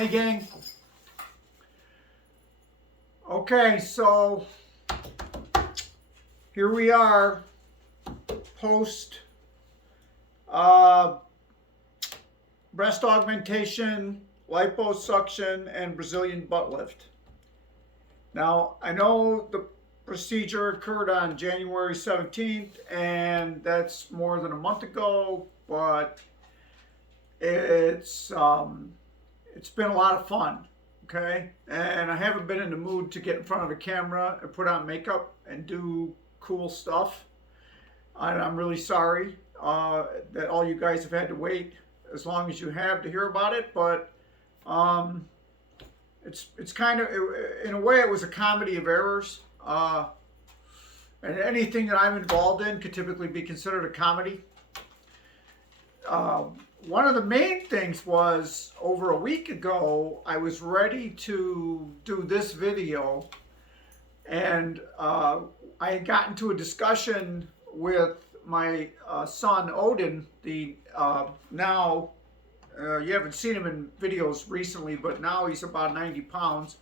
Hey gang. Okay, so here we are post breast augmentation, liposuction, and Brazilian butt lift. Now, I know the procedure occurred on January 17th, and that's more than a month ago, but it's been a lot of fun, okay? And I haven't been in the mood to get in front of a camera and put on makeup and do cool stuff. And I'm really sorry that all you guys have had to wait as long as you have to hear about it, but it's kind of, in a way, it was a comedy of errors. And anything that I'm involved in could typically be considered a comedy. One of the main things was, over a week ago, I was ready to do this video, and I had gotten to a discussion with my son Odin. You haven't seen him in videos recently, but now he's about 90 pounds,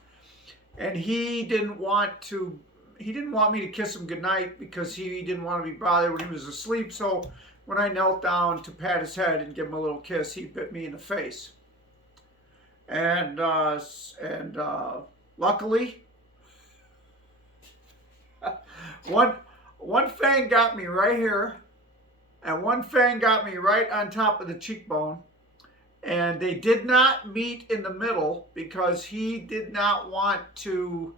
and he didn't want me to kiss him goodnight because he didn't want to be bothered when he was asleep. So when I knelt down to pat his head and give him a little kiss, he bit me in the face. And luckily, one fang got me right here, and one fang got me right on top of the cheekbone. And they did not meet in the middle because he did not want to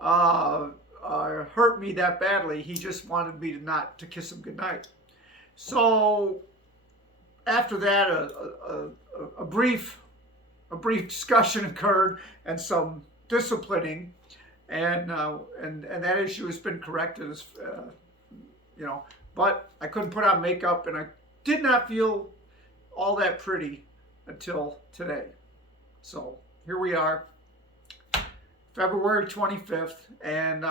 hurt me that badly. He just wanted me not to kiss him goodnight. So after that, a brief discussion occurred and some disciplining, and that issue has been corrected, as But I couldn't put on makeup, and I did not feel all that pretty until today. So here we are, February 25th, and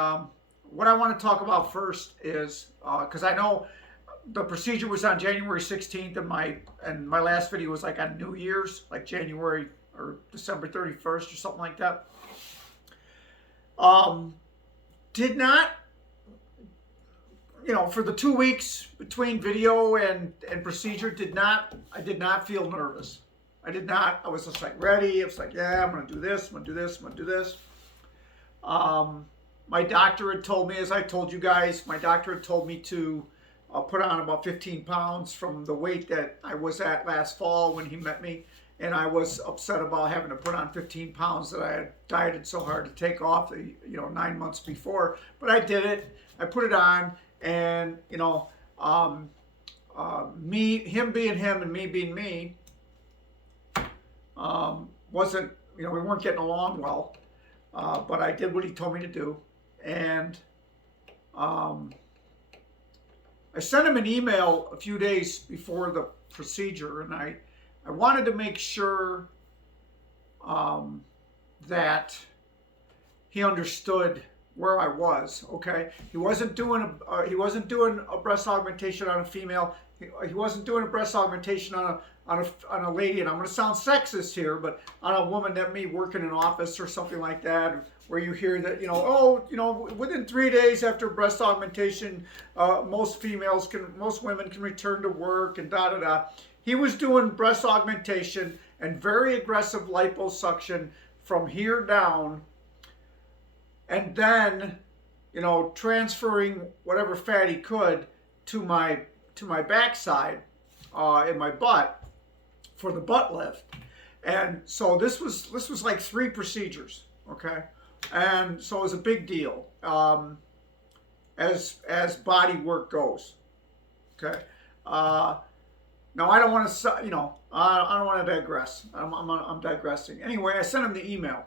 what I want to talk about first is, because I know the procedure was on January 16th, and my last video was like on New Year's, like January or December 31st or something like that. Did not, for the 2 weeks between video and procedure, I did not feel nervous. I did not. I was just like ready. It was like, yeah, I'm going to do this, I'm going to do this, I'm going to do this. My doctor had told me, as I told you guys, my doctor had told me to put on about 15 pounds from the weight that I was at last fall when he met me. And I was upset about having to put on 15 pounds that I had dieted so hard to take off, 9 months before. But I did it. I put it on, and him being him and me being me, wasn't, we weren't getting along well. But I did what he told me to do, and I sent him an email a few days before the procedure, and I wanted to make sure that he understood where I was. Okay, he wasn't doing a breast augmentation on a female. He wasn't doing a breast augmentation on a lady, and I'm going to sound sexist here, but on a woman that may work in an office or something like that, where you hear that, within 3 days after breast augmentation, most women can return to work, and da-da-da. He was doing breast augmentation and very aggressive liposuction from here down, and then, transferring whatever fat he could to my backside in my butt for the butt lift. And so this was like 3 procedures, okay? And so it was a big deal as body work goes, okay? Now I don't want to, I don't want to digress. I'm digressing. Anyway, I sent him the email,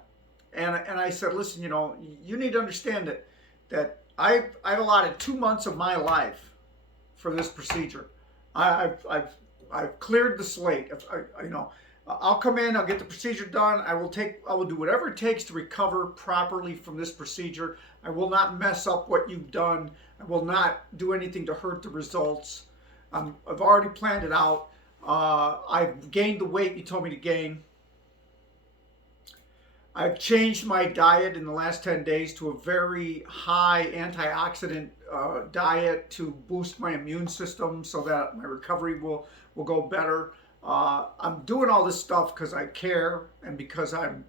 and I said, listen, you need to understand that I've allotted 2 months of my life for this procedure. I've cleared the slate. I'll come in, I'll get the procedure done. I will do whatever it takes to recover properly from this procedure. I will not mess up what you've done. I will not do anything to hurt the results. I've already planned it out. I've gained the weight you told me to gain. I've changed my diet in the last 10 days to a very high antioxidant diet to boost my immune system so that my recovery will go better. I'm doing all this stuff because I care and because I'm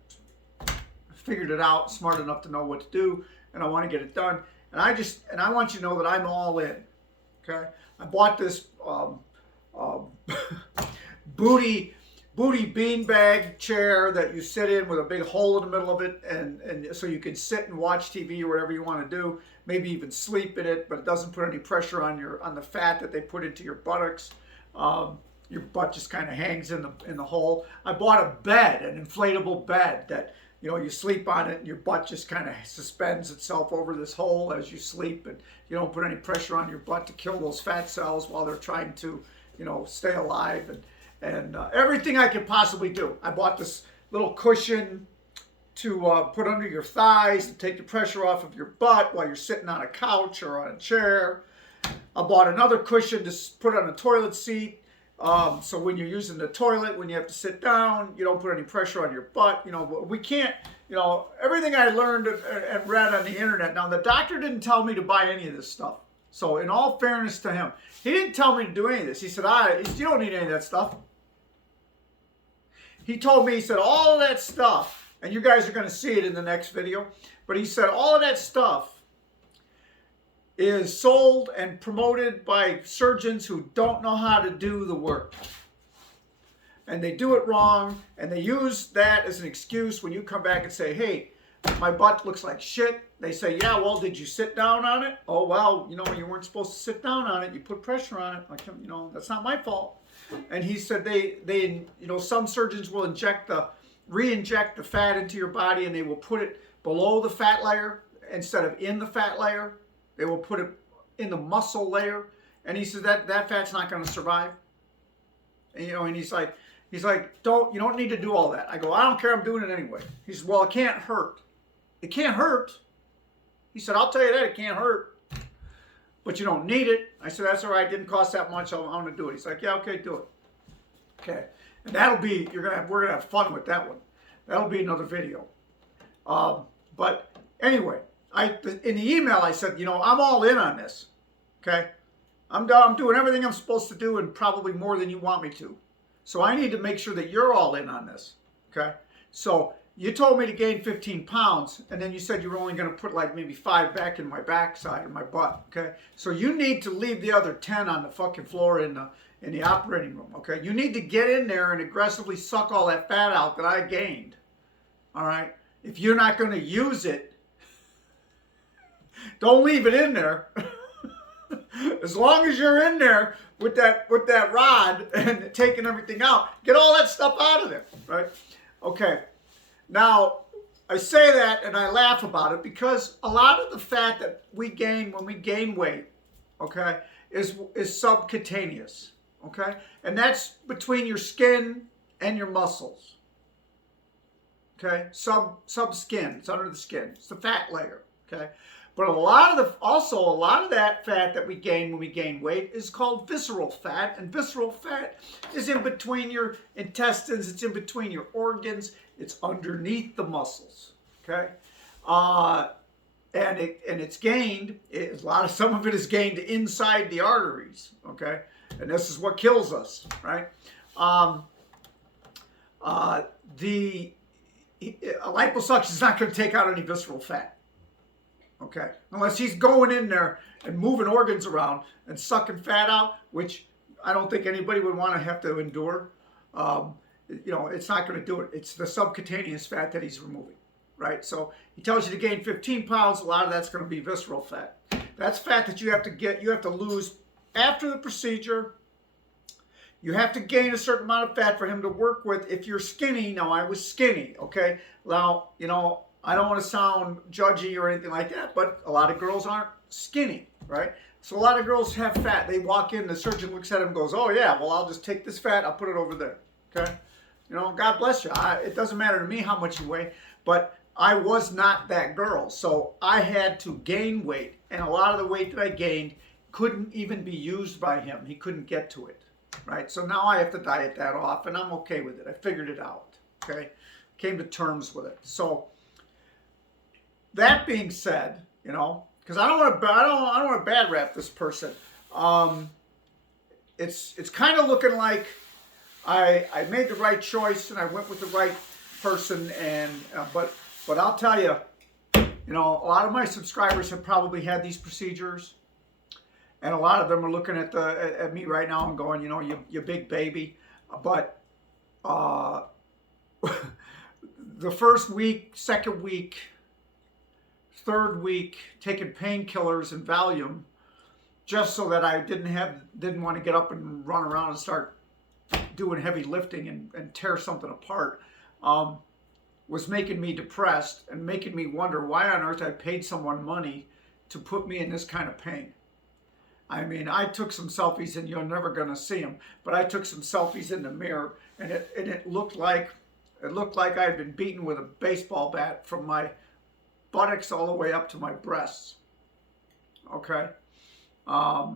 figured it out, smart enough to know what to do, and I want to get it done. And I want you to know that I'm all in. Okay, I bought this booty beanbag chair that you sit in with a big hole in the middle of it, and so you can sit and watch TV or whatever you want to do, maybe even sleep in it, but it doesn't put any pressure on the fat that they put into your buttocks. Your butt just kind of hangs in the hole. I bought a bed, an inflatable bed that you sleep on it and your butt just kind of suspends itself over this hole as you sleep, and you don't put any pressure on your butt to kill those fat cells while they're trying to stay alive, and everything I could possibly do. I bought this little cushion to put under your thighs to take the pressure off of your butt while you're sitting on a couch or on a chair. I bought another cushion to put on a toilet seat. So when you're using the toilet, when you have to sit down, you don't put any pressure on your butt. We can't, everything I learned and read on the internet. Now, the doctor didn't tell me to buy any of this stuff. So in all fairness to him, he didn't tell me to do any of this. He said, you don't need any of that stuff. He told me, he said, all of that stuff, and you guys are going to see it in the next video, but he said all of that stuff is sold and promoted by surgeons who don't know how to do the work. And they do it wrong, and they use that as an excuse when you come back and say, hey, my butt looks like shit. They say, yeah, well, did you sit down on it? Oh, well, you weren't supposed to sit down on it. You put pressure on it. Like, that's not my fault. And he said they some surgeons will re-inject the fat into your body, and they will put it below the fat layer instead of in the fat layer. They will put it in the muscle layer, and he says that fat's not going to survive. And he's like, you don't need to do all that. I go, I don't care. I'm doing it anyway. He says, well, it can't hurt. It can't hurt. He said, I'll tell you that it can't hurt, but you don't need it. I said, that's all right. It didn't cost that much. I'm going to do it. He's like, yeah, okay, do it. Okay, and that'll be we're gonna have fun with that one. That'll be another video. But anyway. In the email, I said, I'm all in on this, okay? I'm doing everything I'm supposed to do and probably more than you want me to. So I need to make sure that you're all in on this, okay? So you told me to gain 15 pounds, and then you said you were only going to put like maybe 5 back in my backside or my butt, okay? So you need to leave the other 10 on the fucking floor in the operating room, okay? You need to get in there and aggressively suck all that fat out that I gained, all right? If you're not going to use it, don't leave it in there. As long as you're in there with that rod and taking everything out, get all that stuff out of there, right? Okay. Now, I say that and I laugh about it because a lot of the fat that we gain when we gain weight, okay, is subcutaneous, okay? And that's between your skin and your muscles, okay? Sub-skin, it's under the skin. It's the fat layer, okay? But a lot of that fat that we gain when we gain weight is called visceral fat, and visceral fat is in between your intestines, it's in between your organs, it's underneath the muscles, okay? And it's gained. Some of it is gained inside the arteries, okay? And this is what kills us, right? The liposuction is not going to take out any visceral fat. Okay, unless he's going in there and moving organs around and sucking fat out, which I don't think anybody would want to have to endure. It's not going to do it. It's the subcutaneous fat that he's removing, right? So he tells you to gain 15 pounds. A lot of that's going to be visceral fat. That's fat that you have to lose after the procedure. You have to gain a certain amount of fat for him to work with. If you're skinny, now I was skinny, okay? Now, I don't want to sound judgy or anything like that, but a lot of girls aren't skinny, right? So a lot of girls have fat. They walk in, the surgeon looks at them and goes, oh yeah, well, I'll just take this fat, I'll put it over there, okay? God bless you. It doesn't matter to me how much you weigh, but I was not that girl. So I had to gain weight, and a lot of the weight that I gained couldn't even be used by him. He couldn't get to it, right? So now I have to diet that off, and I'm okay with it. I figured it out, okay? came to terms with it. So that being said, you know, because I don't want to bad rap this person. It's kind of looking like I made the right choice and I went with the right person. And but I'll tell you, you know, a lot of my subscribers have probably had these procedures, and a lot of them are looking at me right now and going, you know, you big baby. But the first week, second week, third week, taking painkillers and Valium, just so that I didn't want to get up and run around and start doing heavy lifting and tear something apart, was making me depressed and making me wonder why on earth I paid someone money to put me in this kind of pain. I mean, I took some selfies, and you're never going to see them, but I took some selfies in the mirror, and it looked like I had been beaten with a baseball bat from my buttocks all the way up to my breasts. Okay. I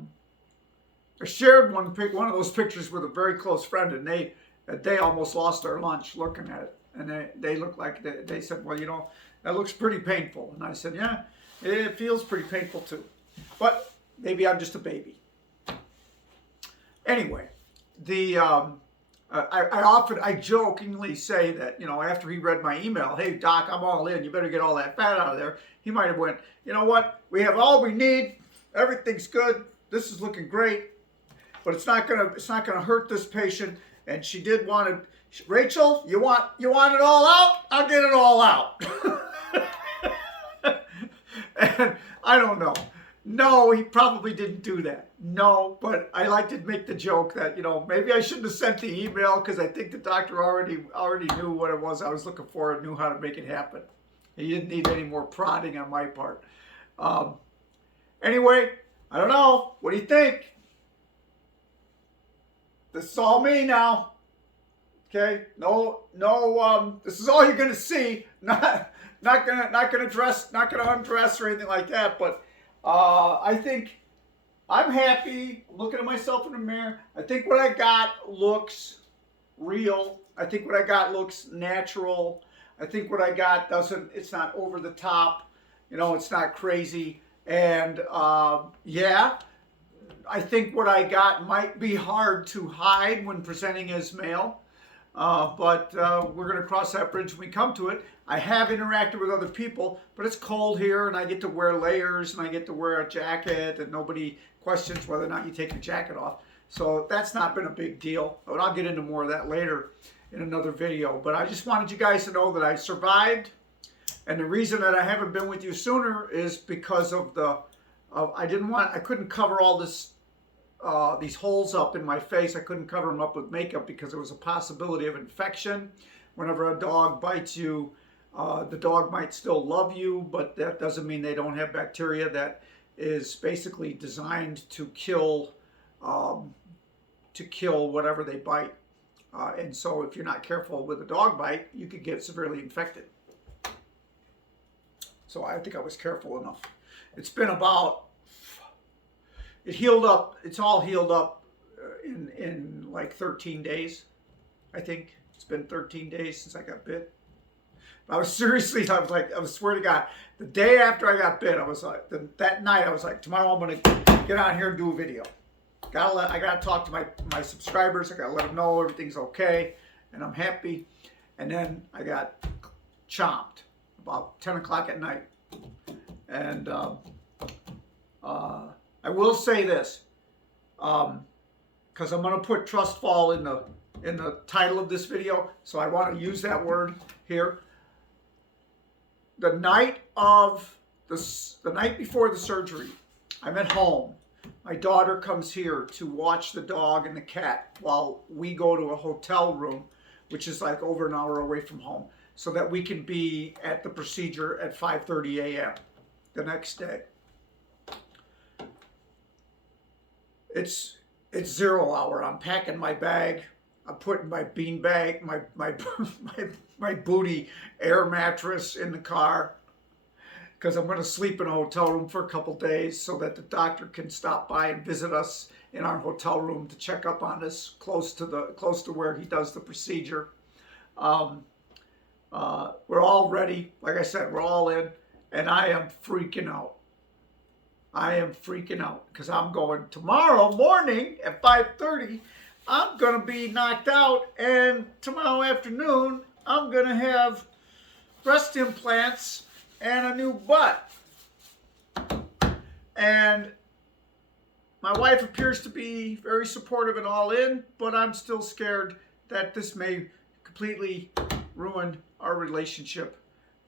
shared one of those pictures with a very close friend, and they almost lost their lunch looking at it. And they looked like, they said, well, you know, that looks pretty painful. And I said, yeah, it feels pretty painful too. But maybe I'm just a baby. Anyway, I jokingly say that, you know, after he read my email, hey, Doc, I'm all in. You better get all that fat out of there. He might have went, you know what? We have all we need. Everything's good. This is looking great. But it's not gonna hurt this patient. And she did want it. Rachel, you want it all out? I'll get it all out. And I don't know. No, he probably didn't do that. No, but I like to make the joke that, you know, maybe I shouldn't have sent the email, because I think the doctor already knew what it was I was looking for and knew how to make it happen. He didn't need any more prodding on my part. Anyway, I don't know. What do you think? This is all me now. Okay? No, this is all you're gonna see. Not gonna undress or anything like that, but I think I'm happy. I'm looking at myself in the mirror. I think what I got looks real. I think what I got looks natural. I think what I got it's not over the top. You know, it's not crazy. And yeah, I think what I got might be hard to hide when presenting as male. But we're going to cross that bridge when we come to it. I have interacted with other people, but it's cold here, and I get to wear layers, and I get to wear a jacket, and nobody questions whether or not you take your jacket off. So that's not been a big deal. But I'll get into more of that later in another video. But I just wanted you guys to know that I survived. And the reason that I haven't been with you sooner is because of I couldn't cover all this, these holes up in my face. I couldn't cover them up with makeup because there was a possibility of infection. Whenever a dog bites you, the dog might still love you, but that doesn't mean they don't have bacteria that is basically designed to kill whatever they bite. And so if you're not careful with a dog bite, you could get severely infected. So I think I was careful enough. It's been it healed up. It's all healed up in like 13 days. I think it's been 13 days since I got bit. I was seriously, I swear to God, the day after I got bit, I was like, that night I was like, tomorrow I'm going to get on here and do a video. I gotta talk to my subscribers. I gotta let them know everything's okay and I'm happy. And then I got chomped about 10 o'clock at night. And I will say this, because I'm going to put Trustfall in the title of this video, so I want to use that word here. The night before the surgery, I'm at home. My daughter comes here to watch the dog and the cat while we go to a hotel room, which is like over an hour away from home, so that we can be at the procedure at 5:30 a.m. the next day. It's 0 hour. I'm packing my bag. I'm putting my bean bag, my booty air mattress in the car, because I'm going to sleep in a hotel room for a couple days so that the doctor can stop by and visit us in our hotel room to check up on us close to where he does the procedure. We're all ready. Like I said, we're all in, and I am freaking out. I am freaking out because I'm going tomorrow morning at 5:30. I'm going to be knocked out, and tomorrow afternoon, I'm going to have breast implants and a new butt. And my wife appears to be very supportive and all in, but I'm still scared that this may completely ruin our relationship.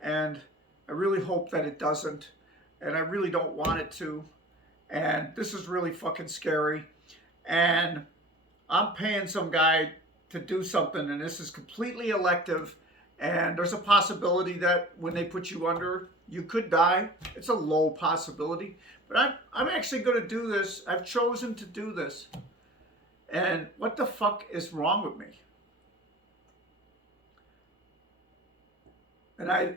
And I really hope that it doesn't. And I really don't want it to. And this is really fucking scary. And I'm paying some guy to do something, and this is completely elective. And there's a possibility that when they put you under, you could die. It's a low possibility. But I'm actually going to do this. I've chosen to do this. And what the fuck is wrong with me? And I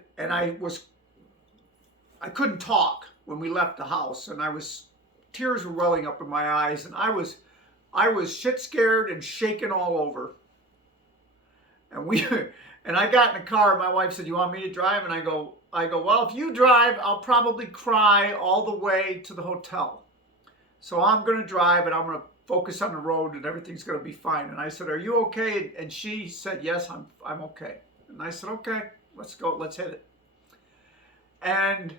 couldn't talk when we left the house, and tears were welling up in my eyes, and I was shit scared and shaking all over. And I got in the car, and my wife said, "You want me to drive?" And I go, "Well, if you drive, I'll probably cry all the way to the hotel. So I'm going to drive, and I'm going to focus on the road, and everything's going to be fine." And I said, "Are you okay?" And she said, "Yes, I'm okay." And I said, "Okay, let's go, let's hit it." And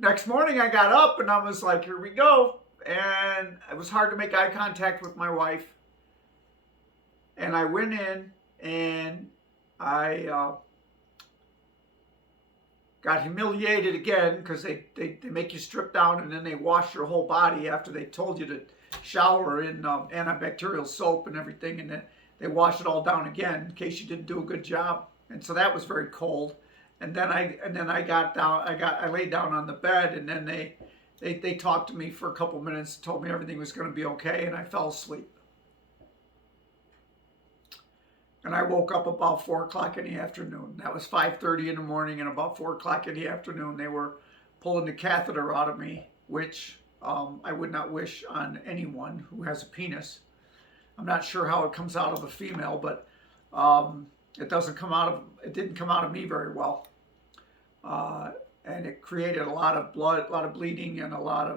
next morning I got up, and I was like, "Here we go." And it was hard to make eye contact with my wife. And I went in, and I got humiliated again because they make you strip down, and then they wash your whole body after they told you to shower in antibacterial soap and everything, and then they wash it all down again in case you didn't do a good job. And so that was very cold. And then I got down. I laid down on the bed, and then they talked to me for a couple minutes, told me everything was going to be okay, and I fell asleep. And I woke up about 4 o'clock in the afternoon. That was 5:30 in the morning, and about 4 o'clock in the afternoon, they were pulling the catheter out of me, which I would not wish on anyone who has a penis. I'm not sure how it comes out of a female, but it didn't come out of me very well. And it created a lot of blood, a lot of bleeding, and a lot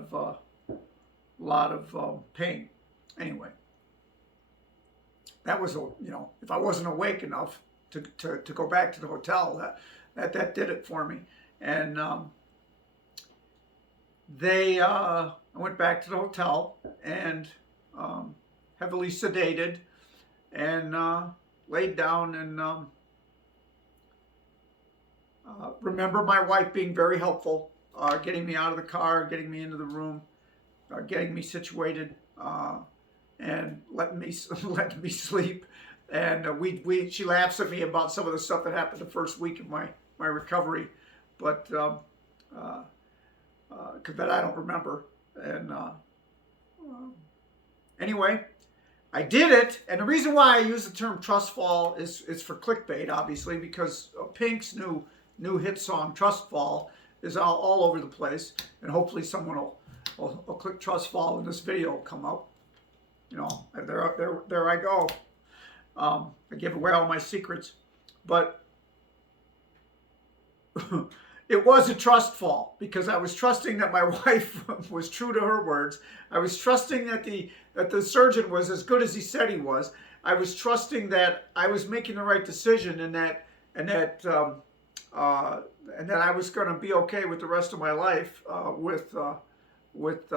of pain. Anyway. That was, if I wasn't awake enough to go back to the hotel, that did it for me. And I went back to the hotel and heavily sedated and laid down and remember my wife being very helpful, getting me out of the car, getting me into the room, getting me situated. And letting me sleep, and she laughs at me about some of the stuff that happened the first week of my recovery, but that I don't remember. And anyway, I did it, and the reason why I use the term Trustfall is for clickbait, obviously, because Pink's new hit song Trustfall is all over the place, and hopefully someone will click Trustfall and this video will come up. There I go. I give away all my secrets, but it was a trust fall because I was trusting that my wife was true to her words. I was trusting that the surgeon was as good as he said he was. I was trusting that I was making the right decision and that I was going to be okay with the rest of my life with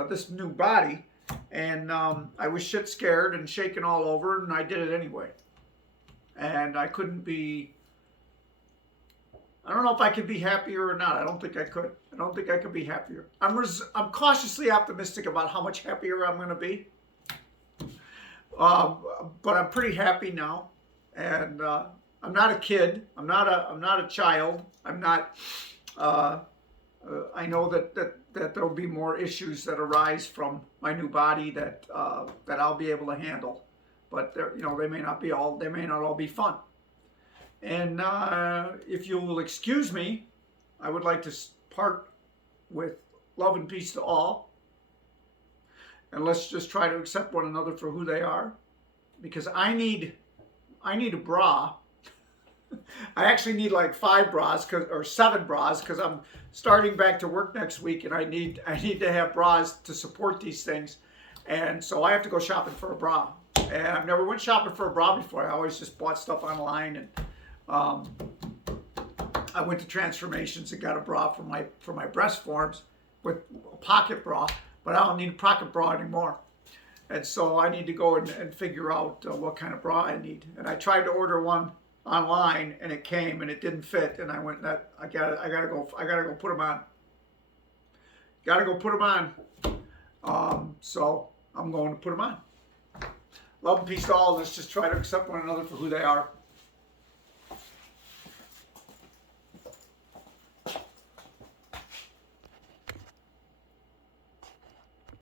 this new body. And I was shit scared and shaking all over, and I did it anyway. And I couldn't be, I don't know if I could be happier or not. I don't think I could. I don't think I could be happier. I'm cautiously optimistic about how much happier I'm going to be. But I'm pretty happy now. And I'm not a kid. I'm not a child. I'm not, I know that there will be more issues that arise from my new body that I'll be able to handle, but they may not all be fun. And if you will excuse me, I would like to part with love and peace to all, and let's just try to accept one another for who they are, because I need I need a bra. I actually need like 5 bras or 7 bras because I'm starting back to work next week, and I need to have bras to support these things, and so I have to go shopping for a bra. And I've never went shopping for a bra before. I always just bought stuff online, and I went to Transformations and got a bra for my breast forms with a pocket bra, but I don't need a pocket bra anymore. And so I need to go and figure out what kind of bra I need. And I tried to order one online, and it came and it didn't fit. And I went, I gotta go put them on. Gotta go put them on. So I'm going to put them on. Love and peace to all. Let's just try to accept one another for who they are.